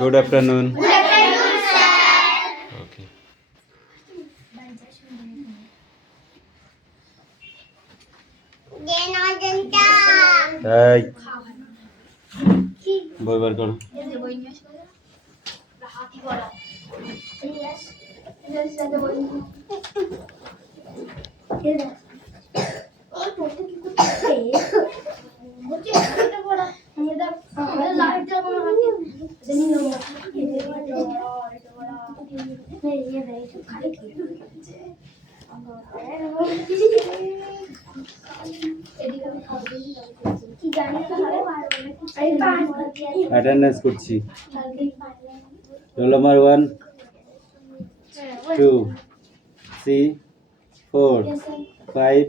Good afternoon. Good afternoon, sir. Okay. Hey. বই বার করো। Attendance করছি। রোল নাম্বার 1 2 3 4 5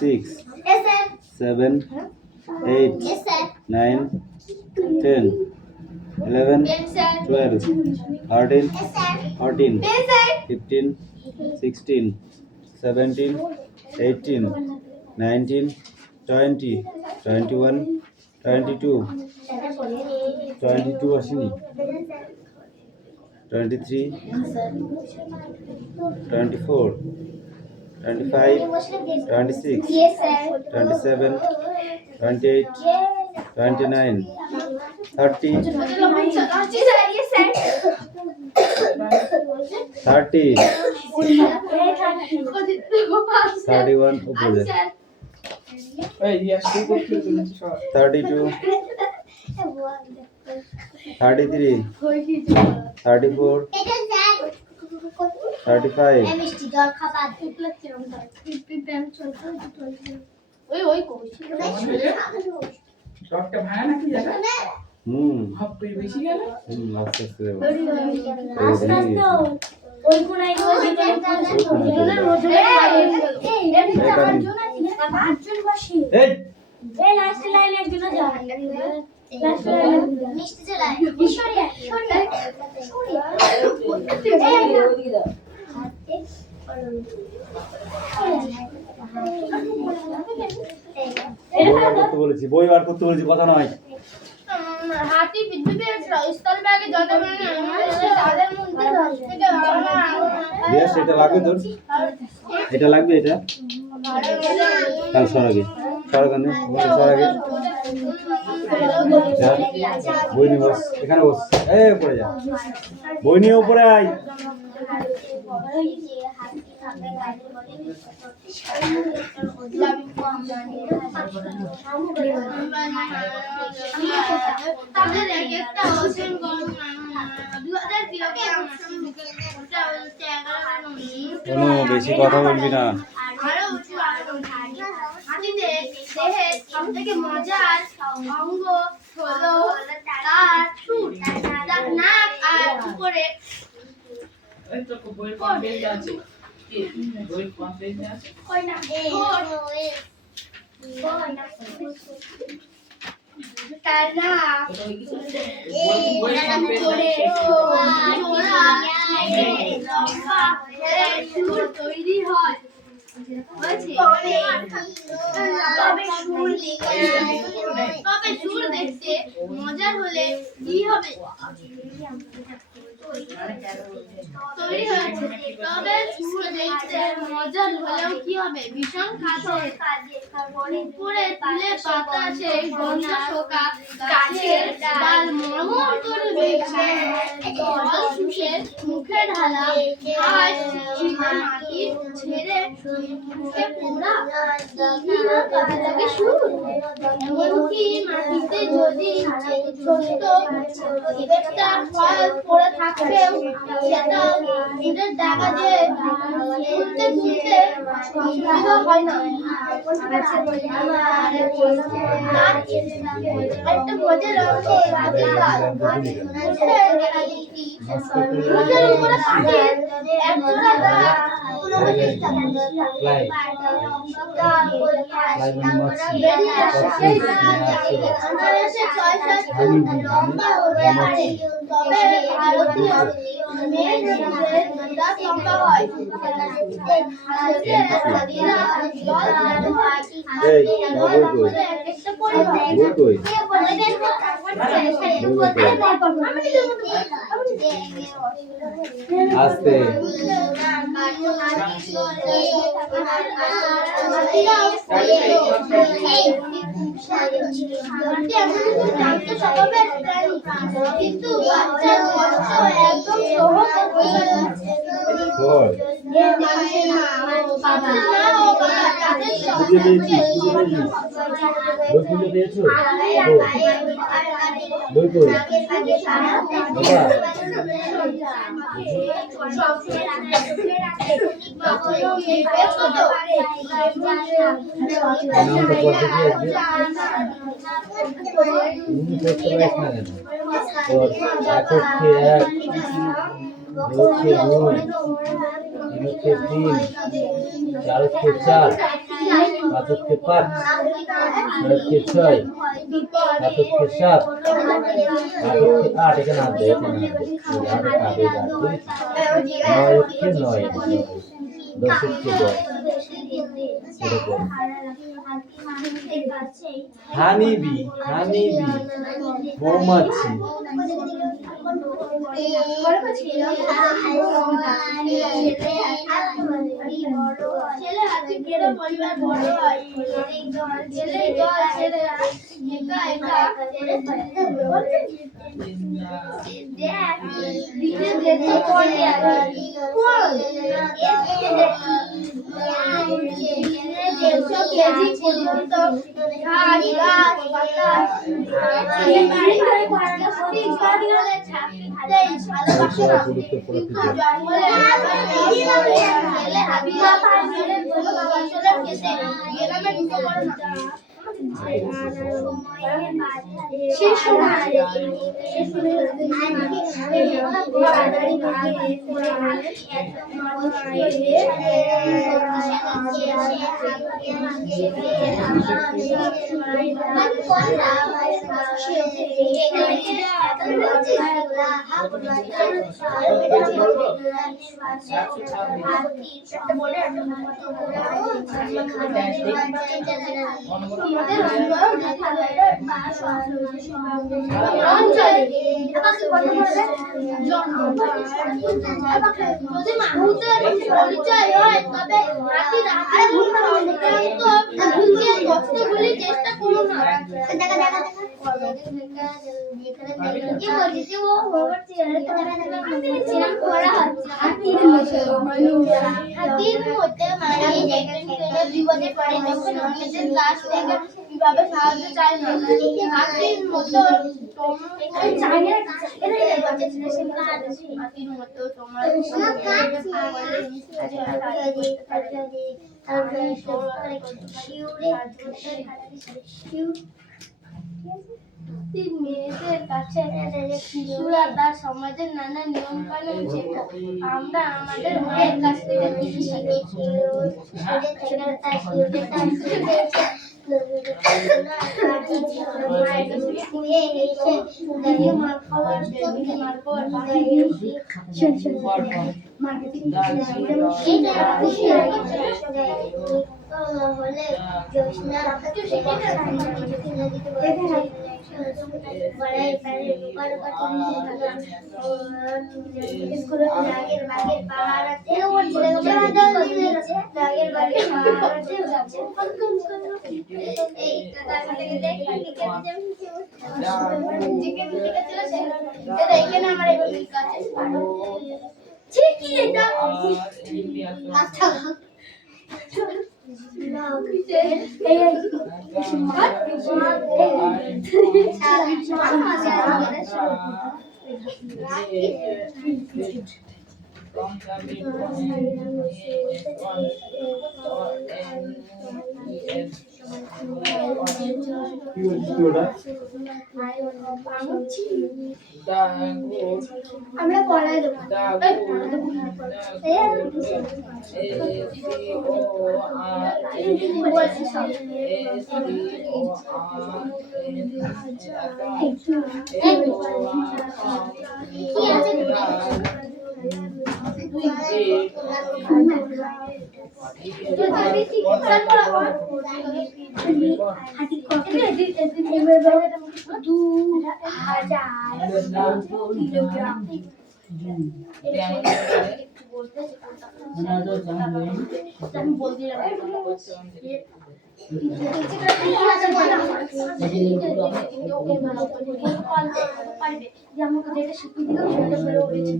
6 7 8 9 10 11 12 13 14 15 16 17 18 19 20 21 22 22 আসেনি 23 24 25 26 27 28 29 30 30 31 উপরে 32 33 34 35 আস্তে আস্তে ওই কোনায় পাঁচজন বসে এই লাস্ট লাইনে একজন যায় লাস্ট লাইনে মিষ্টি চলায় সরিয়া বই বার করতে বলেছি কথা নয় হাতি বিদ্যুতের স্থল ব্যাগে যত তাদের মধ্যে থেকে এটা লাগবে তোর এটা লাগবে এটা কাল সরাগে সরাগানে সরাগে বই নিয়ে বস এখানে বস উপরে যা বই নিয়ে উপরে আয় তাদের এক একটা ওজন কম 2000 কিলোগ্রাম কোনো বেশি কথা বলবি না আরো উঁচু হাতিদের দেহের সবথেকে মজার অঙ্গ হলো তার ঠোঁট তার নাক আর উপরে তার নাক তৈরি হয় তবে সুর দেখতে মজার হলে কি হবে তৈরি হয়েছে তবে সুর দেখতে মজার হলেও কি হবে ভীষণ কাছে উপরে তুলে পাতা সেই গন্ধ শোকা গাছের ডাল মরমর করে বেঁচে জল শুষে মুখে ঢালা ঘাস মাটি ছেড়ে মুখে পোড়া লাগে সুর এমনকি মাটিতে যদি ছোট একটা ফল পড়ে থাকলেও সেটা সুরের ডাকা দিয়ে শুনতে শুনতে অসুবিধা হয় না একটা ভোজের অংশে উপরে পাখির একজোড়া লম্বা হতে পারে তবে ভারতীয় মেয়েদের লম্বা হয় আস্তে কিন্তু বাচ্চার কষ্ট একদম সহজ বই দিয়েছো বই কই चार पाँच के पाँच छः के छः सात के सात आठ के आठ के ना दे नौ के नौ दस के दस हानी बी मौमाछी ছেলে হাতি গেলে পরিবার বড় হয় ছেলে জল ছেলে একা একা দিনে যেতে পড়ে দেড়শো কেজি পর্যন্ত ঘাস গাছ পাতা যদি মানুষের পরিচয় হয় তবে কষ্টগুলি চেষ্টা করুন না বিপদে পড়ে যখন অন্যদের কাছ থেকে কিভাবে সাহায্য চায় না হাতির মতো তোমার মেয়েদের কাছে শিশুরা তার সমাজের নানা নিয়ম কানুন শেখে আমরা আমাদের মায়ের কাছ থেকে কিছু শিখেছি হলে আমরা পড়াই দেবো কিলোগ্রাম। আমি বলতে আমাকে যেটা শিখিয়ে দিল সেটা বলে হয়েছে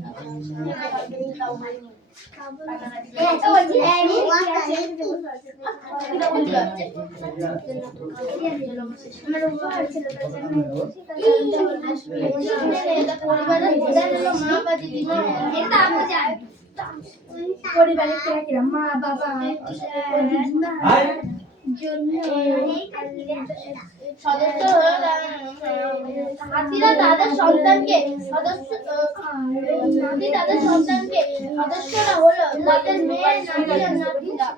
পরিবারের মা বাবা সদস্য হাতিরা তাদের সন্তানকে সদস্যরা হলো তাদের মেয়ের নাতি আর নাতিরা।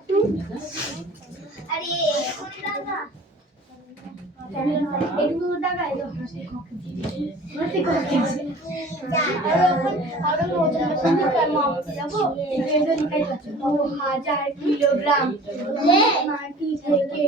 হাজার কিলোগ্রাম মাটি থেকে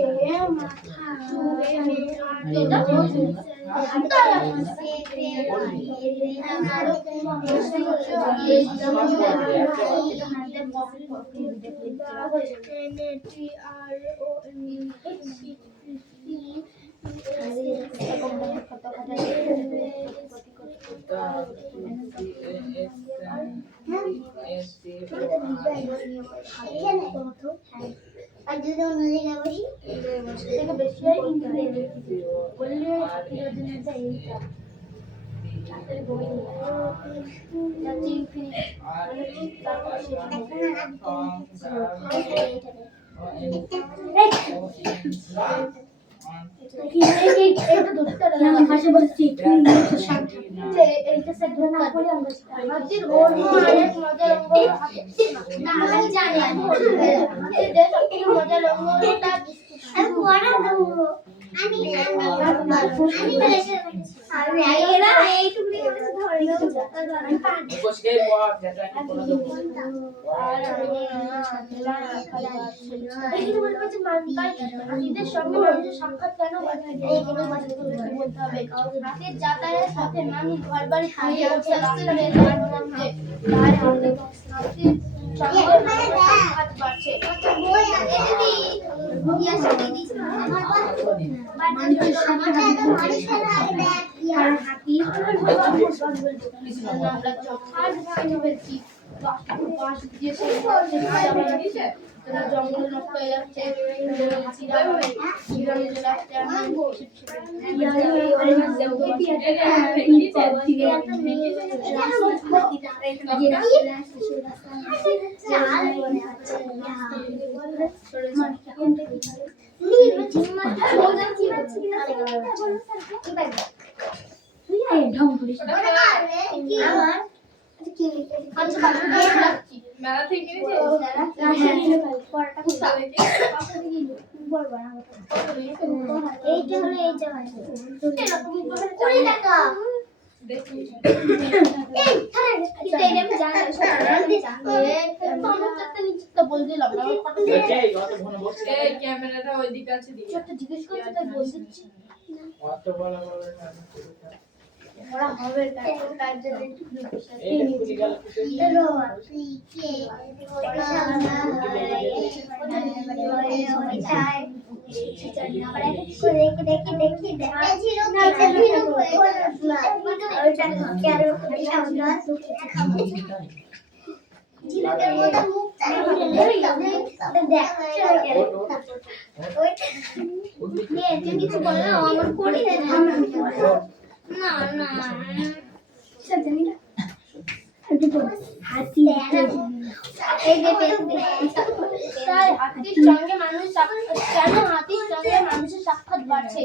ভাষা বলছি হাতির অন্য আরেক মজার অঙ্গ আমি জানি হাতিদের সবথেকে মজার অঙ্গ হলো তার হাতিদের সঙ্গে মানুষের সাক্ষাৎ কেন বলতে হবে? হাতির যাতায়াতের সাথে মানুষ ঘর বাড়ি হারিয়ে যাচ্ছে, রাস্তায় হাতির সঙ্গে মানুষের সাক্ষাৎ বাড়ছে। জঙ্গল নষ্ট হয়ে যাচ্ছে, ঢং করিস মেলা থেকে ক্যামেরাটা ওইদিকে আছে, জিজ্ঞেস করতে তাই বল দিচ্ছি ওরা হবে তার জন্য কিছু বলো আমার করি না না হাতির সঙ্গে মানুষ কেন হাতির সঙ্গে মানুষের সাক্ষাৎ বাড়ছে?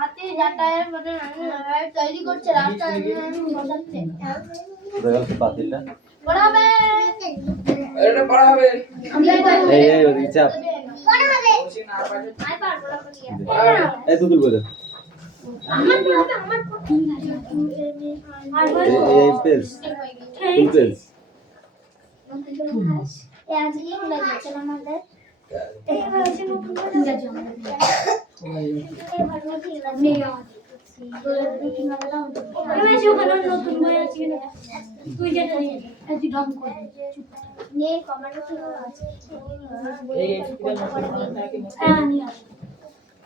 হাতির যাতায়াত মানে তৈরি করছে, রাস্তা বসাচ্ছে। পড়াবে এটা পড়াবে এই ওই চাপ পড়াবে আই পারবো না এই তুই বল আমার পড়াবে আমার এই পেজ ফুল পেজ আজকে কি লাগছে আমাদের এবার আছে নতুন বই আছে এবার নেই এবার এসে ওখানে নতুন বই আছে কিনা তুই যেটা নিয়ে তুই ডম করে নে কমানো ছিল আছে হ্যাঁ নিয়ে আস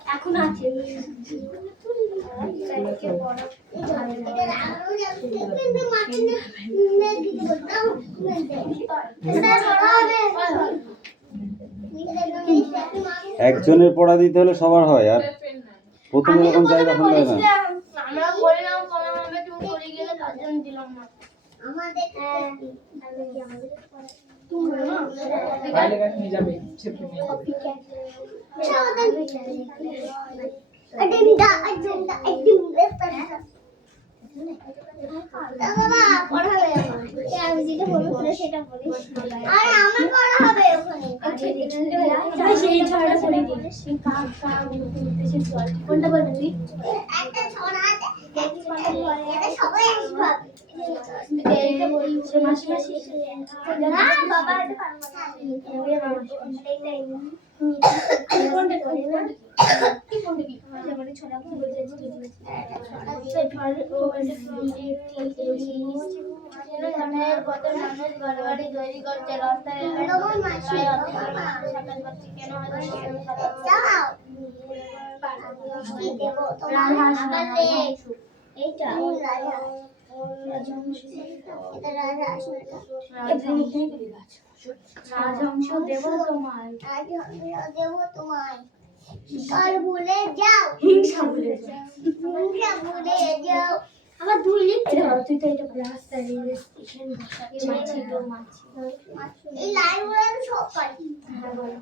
এখন আছে একজনের পড়া দিতে হলে সবার হয়, আর প্রথমে যখন যাই তখন হয় না। আমরা বললাম কলম হবে তুমি করে গেলে তার জন্য দিলাম না আমাদের বাইরে গাছ নিয়ে যাবে ছেপে নিয়ে আমি যেটা বলবো সেটা বলি আর আমার পড়া হবে ওখানে সেই ছড়া পড়ে দিই সেই কাক কাক সেই জল কোনটা বলবি তুই একটা ছড়া আছে এটা সবাই আসবে এটা বলি সে মাসি মাসি না বাবা এটা পারবো না কোনটা করি না কি কোনটা কি মানে ছড়া কি বলতে কত মানুষ বাড়ি তৈরি করছে রাস্তায় কেন এইটা রাজহংস দেব তোমায় দেব তোমায় আর ভুলে যাও হিংসা ভুলে যাও ভুলে যাও আমার দুই লিখতে এটা তুই তো এটা রাস্তায় রেল স্টেশন মাছি তো মাছি এই লাইনগুলো আমি সব পারি হ্যাঁ বলো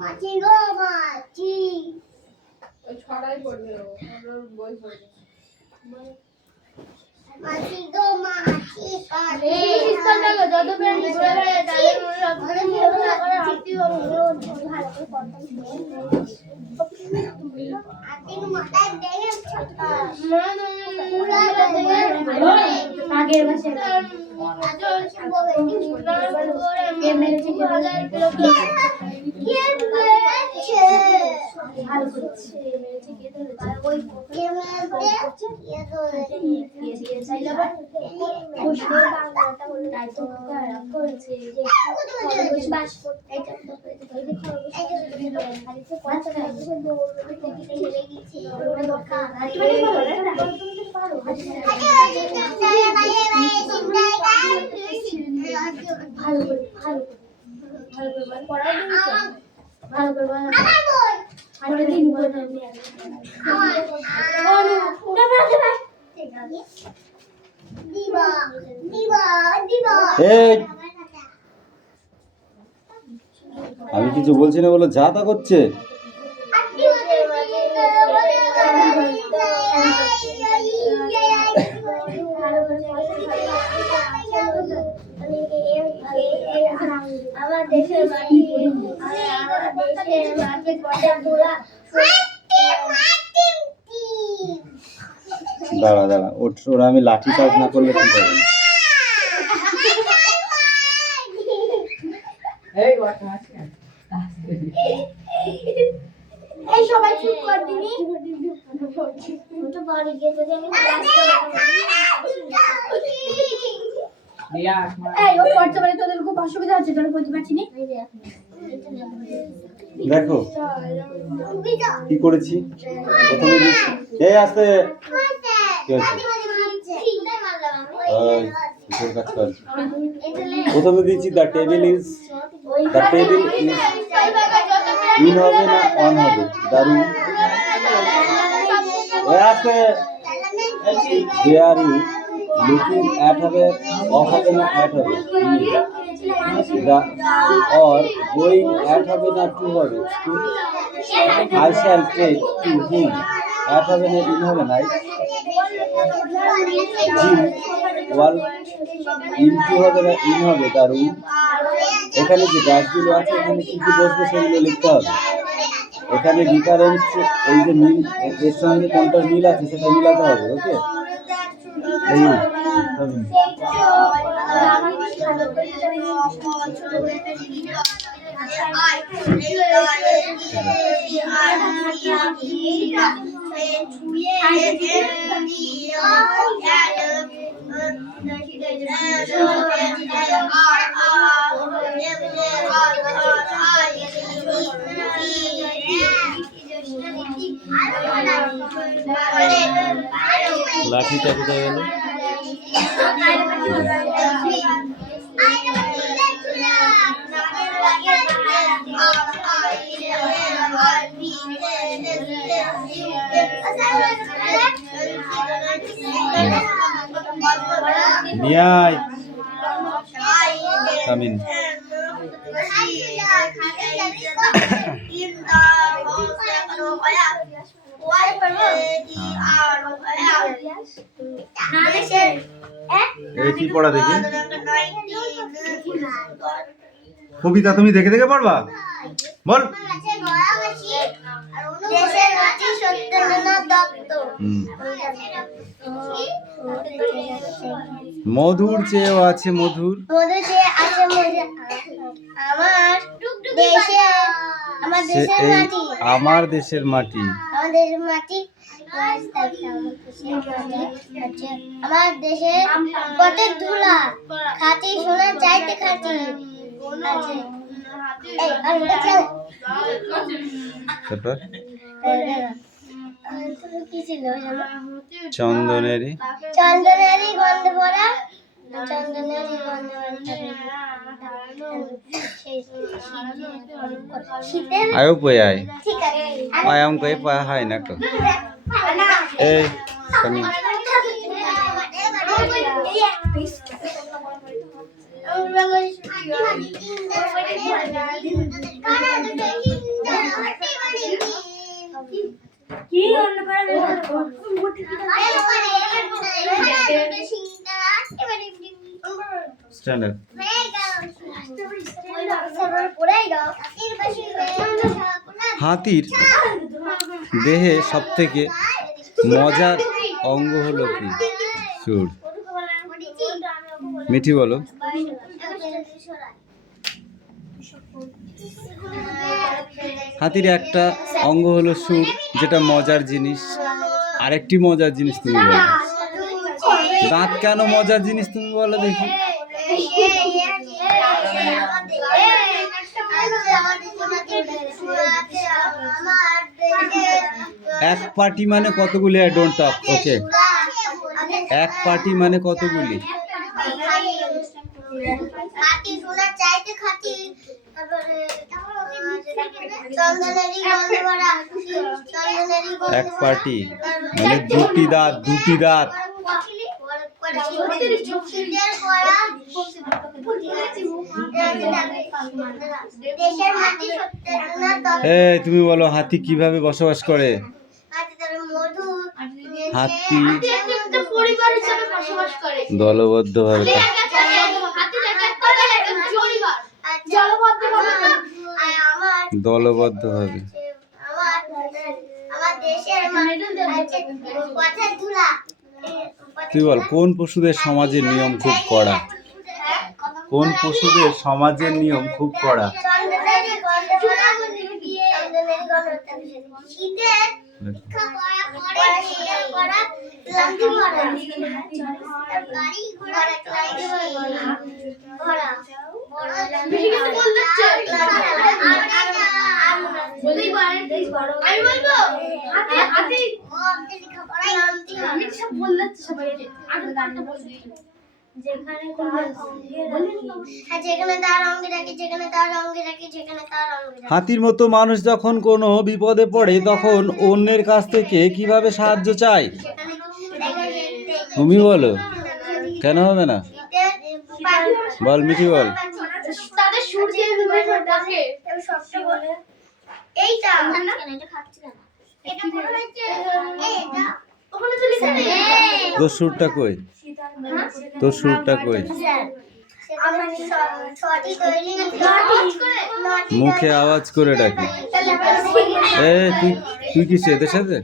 মাছি গো মাছি ওই ছড়াই পড়বে ও ওর বই পড়বে মাছি গো মাছি কাটে সিস্টেমটা যত বের ঘুরে বেড়ে তাদের মনে রাখতে করে হাঁটি ভালো করে কথা আদিন মাথায় দেগে ছটা পুরা দেগে আগের বছর আজল শুভ বেটি পুরা করে মেরেছে 2000 কিলো কে মেরেছে ভালো করছে মেরেছে কে ধরেছে ওই কে মেরেছে কে ধরেছে বাংলাটা হলো তাই তো খারাপ করেছে যে বাস এটা তো এই ভালো করে ভালো ভালো করে পড়াই দিয়েছে ভালো করে ভালো দিন বলে দিবা দিবা দিবা এই আমি কিছু বলছি না বলে যা তা করছে। আমার দেশের বাড়ি আমার দেশের বাড়ি কটা তোলা দাঁড়া দাঁড়া ওরা আমি লাঠি চার্জ না করলে ঠিক হবে। এই ওয়াট আছে এই সবাই চুপ কর দিনি তো বাড়ি গিয়ে যদি আমি দিয়া আসমা এই ও পড়তে পারে তোদের খুব অসুবিধা হচ্ছে তোরা বুঝতে পারছিস না দেখো কি করেছি, প্রথমে দিচ্ছি এই আস্তে কি হচ্ছে ওই কিসের কাজ করছি। প্রথমে দিচ্ছি দ্য টেবিল ইজ ইন হবে না অন হবে, দারুণ। ওই আস্তে দেয়ার ইউ লুকিং অ্যাট হবে, অফ হবে না অ্যাট হবে, or going at হবে না টু হবে, I shall take to him at হবে না in হবে না, জিম ওয়াল ইনটু হবে না ইন হবে, দারুণ। এখানে যে ড্যাশগুলো আছে এখানে কি কি বসবে সেগুলো লিখতে হবে। এখানে ডিফারেন্স এই যে মিল এর সঙ্গে কোনটা মিল আছে সেটা মিলাতে হবে, ওকে। এই লাঠিটা কোথায় গেল? নিয়াই কামিন। এই কি পড়া দেখি? কবিতা তুমি দেখে দেখে পড়বা? বল। মধুর চেয়েও আছে মধুর, মধুর চেয়ে আছে মধুর। আমার দেশের মাটি, আমার দেশের মাটি, আমার দেশের পথের ধুলা, খাঁটি সোনার চাইতে খাঁটি। তারপর কি ছিল? চন্দনেরই চন্দনেরই গন্ধ ভরা, চন্দনেরই গন্ধ শীতের। আয়ো পয় আয় ঠিক আছে, আয়াম কই পা হয় না তো। এই কামিন। কি অন্য করে স্ট্যান্ড আপ। হাতির দেহে সবথেকে মজার অঙ্গ হলো কি? সুর। মিঠি বলো। হাতির একটা অঙ্গ হলো সুর, যেটা মজার জিনিস। আরেকটি মজার জিনিস তুমি বলো। দাঁত কেন মজার জিনিস তুমি বলো দেখি? এক পার্টি মানে কতগুলি? I don't talk. ওকে, এক পার্টি মানে কতগুলি? এক পার্টি মানে দুটি দাঁত, দুটি দাঁত। এই তুমি বলো, হাতি কিভাবে বসবাস করে? হাতি দলবদ্ধভাবে। দলবদ্ধভাবে। তুই বল, কোন পশুদের সমাজের নিয়ম খুব কড়া? কোন পশুদের সমাজের নিয়ম খুব কড়া? হাতির মতো মানুষ যখন কোনো বিপদে পড়ে তখন অন্যের কাছ থেকে কিভাবে সাহায্য চায়? তুমি বলো। কেন হবে না? বল মিঠি বল। তাদের সুর দিয়ে ডাকে এইটা এটা মনে হচ্ছে এইটা ওখানে তো লেখা নেই। তোর সুরটা কই? তোর সুরটা কই? মুখে আওয়াজ করে ডাকে। এ তুই তুই কি এদের সাথে?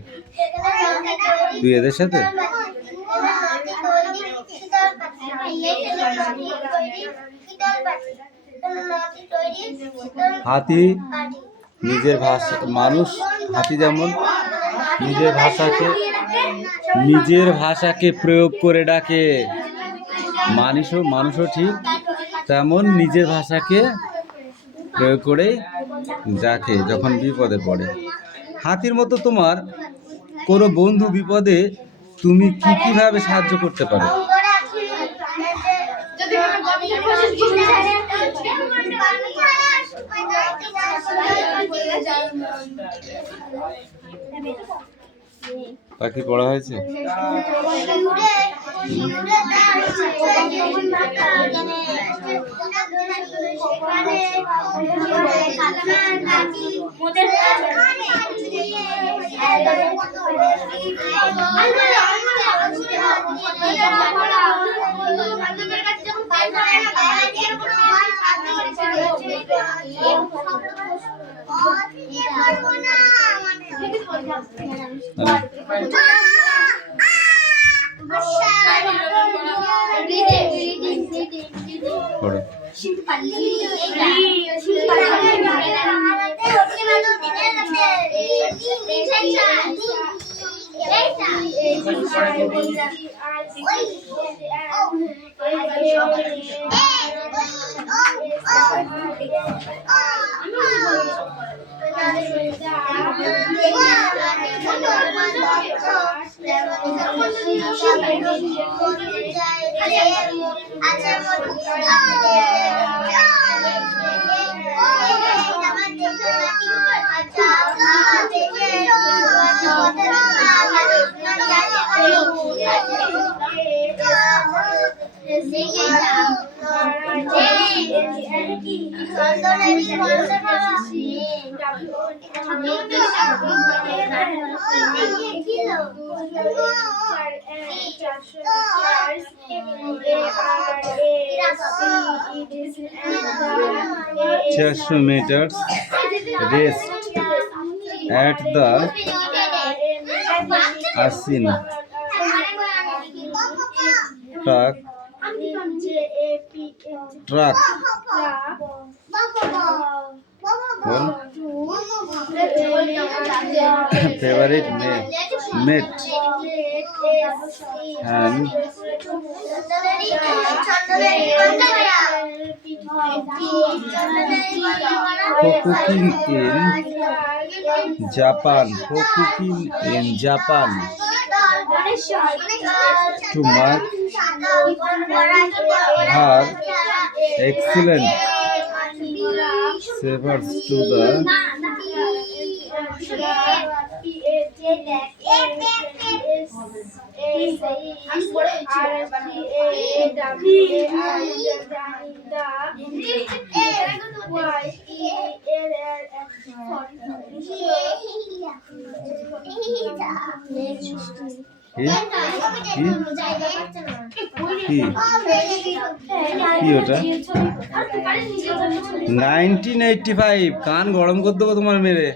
তুই এদের সাথে? হাতি নিজের ভাষা, মানুষ হাতি যেমন নিজের ভাষাকে প্রয়োগ করে ডাকে, মানুষও ঠিক তেমন নিজের ভাষাকে প্রয়োগ করে ডাকে যখন বিপদে পড়ে। হাতির মতো তোমার কোনো বন্ধু বিপদে তুমি কিভাবে সাহায্য করতে পারো? পাখি পড়া হয়েছে? meters rest at the Asin truck favorite mate and for cooking in Japan to mark her excellent service to the কি ওটা 1985 কান গরম করে দেবো তোমার মেরে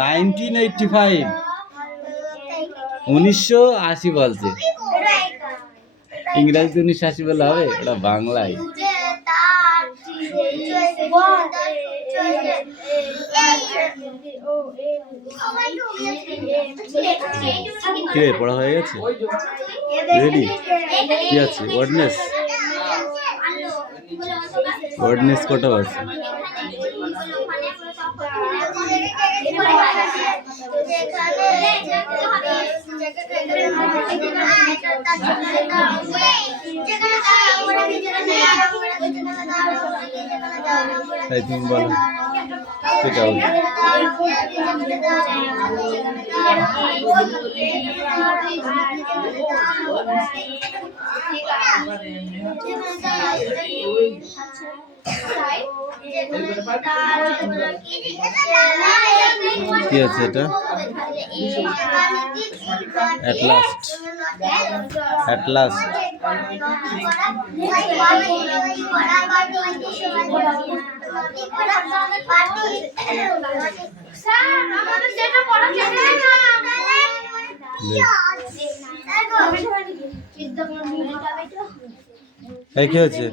1985 1980 বলছে ইংরেজিতে 1980 বলে হবে এটা বাংলায় কে পড়া হয়ে গেছে রেডি কি আছে ওয়ার্ডনেস কটা আছে তাই তুমি বলো সেটা কি আছে এটা at last কি হচ্ছে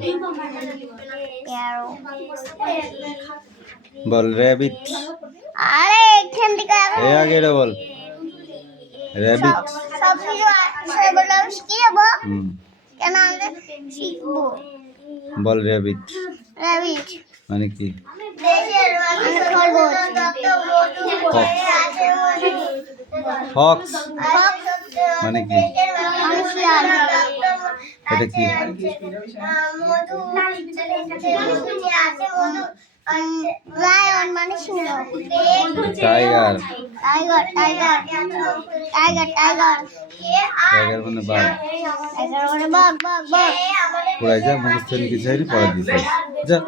বল র্যাবিট। আরে এখান থেকে এ আগে এটা বল র্যাবিট। সব কিছু সেগুলো কি হবো হুম কেন আমরা শিখবো বল র্যাবিট র্যাবিট মানে কি? দেশের খরগোশ ফক্স মানে কি? শিয়াল এটা কি? লায়ন মানে সিংহ tiger. Tiger tiger tiger tiger tiger মানে বাঘ। টাইগার মানে বাঘ বাঘ বাঘ পড়াই যা মুখস্থ লিখে চাইনি পড়া দিতে যা।